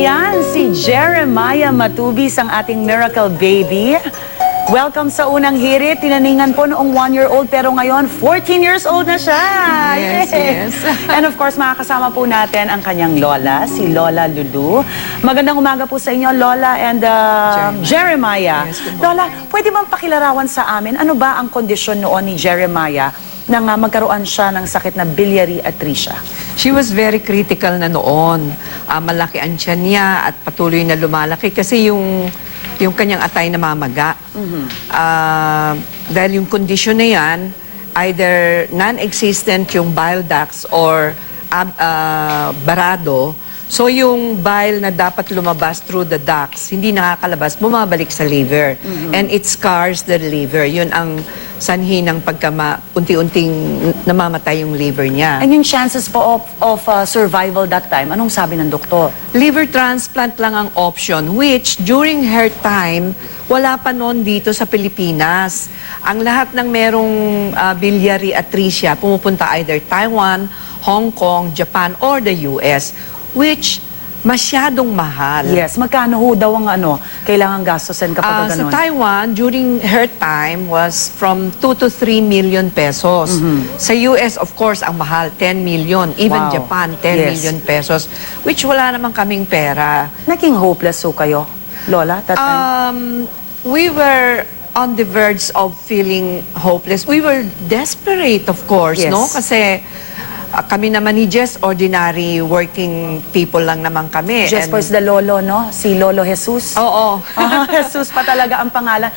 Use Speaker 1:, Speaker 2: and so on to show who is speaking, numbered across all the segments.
Speaker 1: Ayan, si Jeremiah Matubis ang ating miracle baby. Welcome sa unang hirit. Tinaningan po noong one year old pero ngayon 14 years old na siya.
Speaker 2: Yes, yes.
Speaker 1: And of course, makakasama po natin ang kanyang lola, si Lola Lulu. Magandang umaga po sa inyo, Lola and uh, Jeremiah. Jeremiah. Yes, lola, pwede bang pakilarawan sa amin ano ba ang kondisyon noon ni Jeremiah nang magkaroon siya ng sakit na biliary atresia?
Speaker 2: She was very critical na noon. Uh, malaki ang tiyan niya at patuloy na lumalaki kasi yung, yung kanyang atay na mamaga. Mm-hmm. Uh, dahil yung condition na yan, either non-existent yung bile ducts or uh, barado, So yung bile na dapat lumabas through the ducts, hindi nakakalabas, bumabalik sa liver. Mm-hmm. And it scars the liver. Yun ang sanhi ng pagkama unti-unting namamatay yung liver niya.
Speaker 1: And yung chances po of, of uh, survival that time, anong sabi ng doktor?
Speaker 2: Liver transplant lang ang option, which during her time, wala pa noon dito sa Pilipinas. Ang lahat ng merong uh, biliary atresia pumupunta either Taiwan, Hong Kong, Japan, or the U.S., which Masyadong mahal.
Speaker 1: Yes, magkano ho daw ang ano, kailangan gastosin kapag uh, so ganun?
Speaker 2: Sa Taiwan, during her time, was from 2 to 3 million pesos. Mm -hmm. Sa US, of course, ang mahal, 10 million. Even wow. Japan, 10 yes. million pesos. Which wala naman kaming pera.
Speaker 1: Naging hopeless ho kayo, Lola, that um, time? Um,
Speaker 2: we were on the verge of feeling hopeless. We were desperate, of course, yes. no? Kasi... Uh, kami naman ni Jess, ordinary working people lang naman kami.
Speaker 1: Jess and... po is the lolo, no? Si Lolo Jesus.
Speaker 2: Oo. Oh, oh.
Speaker 1: oh, uh, Jesus pa talaga ang pangalan.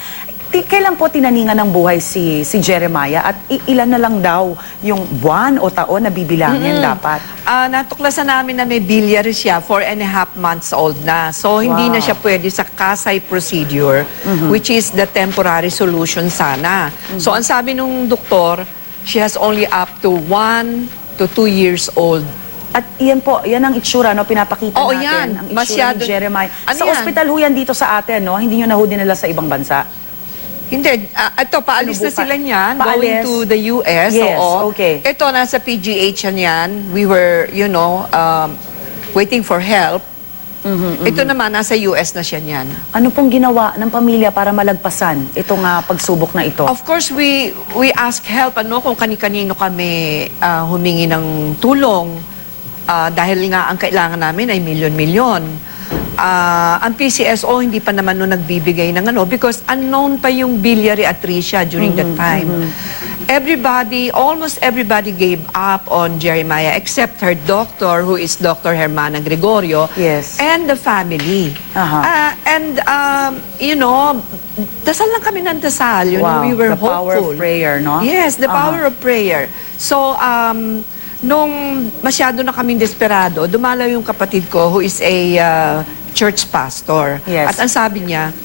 Speaker 1: Kailan po tinaningan ng buhay si si Jeremiah at ilan na lang daw yung buwan o taon na bibilangin mm -hmm. dapat?
Speaker 2: Uh, natuklasan namin na may biliary siya, four and a half months old na. So hindi wow. na siya pwede sa Kasay procedure, mm -hmm. which is the temporary solution sana. Mm -hmm. So ang sabi nung doktor, she has only up to one to 2 years old.
Speaker 1: At iyan po, yan ang itsura, no? pinapakita Oo, natin yan. ang itsura Masyado. ni Jeremiah. Ano sa so hospital ho yan dito sa atin, no? hindi nyo nahudin nila sa ibang bansa.
Speaker 2: Hindi. Uh, ito, paalis ano na buka. sila niyan. Paalis? Going to the U.S.
Speaker 1: Yes, oo. okay.
Speaker 2: Ito, nasa PGH yan. We were, you know, um, waiting for help. Mm -hmm, mm -hmm, ito mm -hmm. naman, nasa US na siya niyan.
Speaker 1: Ano pong ginawa ng pamilya para malagpasan itong uh, pagsubok na ito?
Speaker 2: Of course, we, we ask help ano, kung kani-kanino kami uh, humingi ng tulong uh, dahil nga ang kailangan namin ay milyon-milyon. Uh, ang PCSO hindi pa naman nun nagbibigay ng ano because unknown pa yung biliary atresia during mm -hmm, that time. Mm -hmm everybody, almost everybody gave up on Jeremiah except her doctor, who is Dr. Hermana Gregorio. Yes. And the family. Uh-huh. Uh, and, um, you know, dasal lang kami ng dasal.
Speaker 1: You wow. know, we were the hopeful. power of prayer, no?
Speaker 2: Yes, the uh-huh. power uh -huh. of prayer. So, um, nung masyado na kaming desperado, dumalaw yung kapatid ko, who is a uh, church pastor. Yes. At ang sabi niya,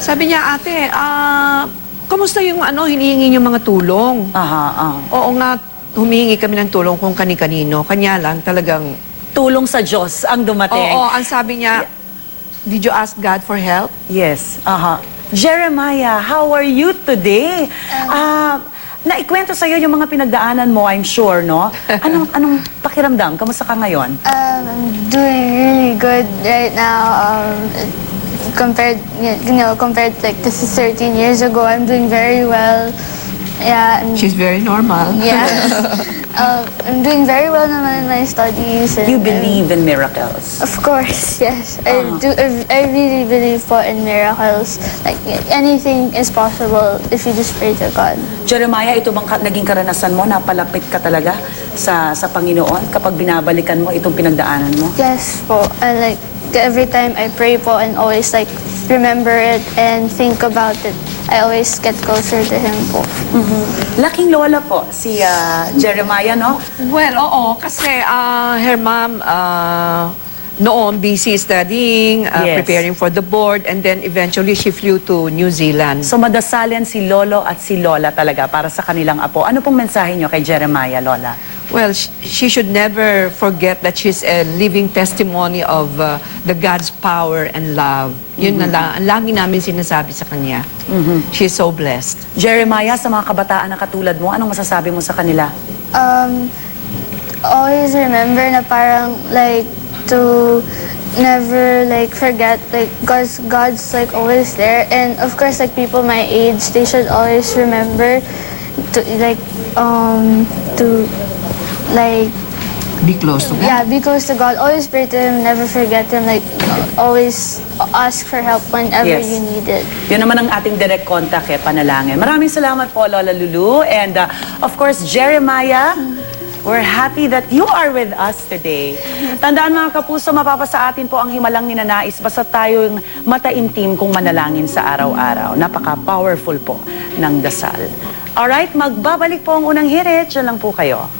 Speaker 2: sabi niya, ate, ah, uh, Kamusta yung ano, hinihingi niyo mga tulong? Aha, uh aha. -huh, uh -huh. Oo nga, humihingi kami ng tulong kung kani-kanino. Kanya lang talagang...
Speaker 1: Tulong sa Diyos ang dumating.
Speaker 2: Oo, uh -huh. ang sabi niya, did you ask God for help?
Speaker 1: Yes, aha. Uh -huh. Jeremiah, how are you today? Ah, um, uh, naikwento sa'yo yung mga pinagdaanan mo, I'm sure, no? Anong, anong pakiramdam? Kamusta ka ngayon?
Speaker 3: Um, I'm doing really good right now. Um, compared you know compared like this is 13 years ago i'm doing very well
Speaker 2: yeah and she's very normal
Speaker 3: yeah uh, um, i'm doing very well naman in my studies and,
Speaker 1: do you believe um, in miracles
Speaker 3: of course yes uh-huh. i do I, I really believe for in miracles like anything is possible if you just pray to god
Speaker 1: jeremiah ito bang ka, naging karanasan mo napalapit ka talaga sa sa panginoon kapag binabalikan mo itong pinagdaanan mo
Speaker 3: yes po i like every time I pray po and always like remember it and think about it, I always get closer to him po. Mm -hmm.
Speaker 1: Laking lola po si uh, Jeremiah, no?
Speaker 2: Well, oo, kasi uh, her mom, uh, noon busy studying, uh, yes. preparing for the board, and then eventually she flew to New Zealand.
Speaker 1: So madasalian si lolo at si lola talaga para sa kanilang apo. Ano pong mensahe nyo kay Jeremiah, lola?
Speaker 2: Well, she should never forget that she's a living testimony of uh, the God's power and love. Yun mm -hmm. na lang. Ang lagi namin sinasabi sa kanya. mm -hmm. She's so blessed.
Speaker 1: Jeremiah, sa mga kabataan na katulad mo, anong masasabi mo sa kanila? Um,
Speaker 3: always remember na parang like to never like forget like because God's like always there and of course like people my age they should always remember to like um to like
Speaker 1: be close to God.
Speaker 3: Yeah, be close to God. Always pray to Him. Never forget Him. Like always ask for help whenever yes. you need it.
Speaker 1: Yun naman ang ating direct contact eh, panalangin. Maraming salamat po, Lola Lulu. And uh, of course, Jeremiah, We're happy that you are with us today. Tandaan mga kapuso, mapapasa atin po ang himalang ninanais basta tayong mataintim kung manalangin sa araw-araw. Napaka-powerful po ng dasal. All right, magbabalik po ang unang hirit. Diyan lang po kayo.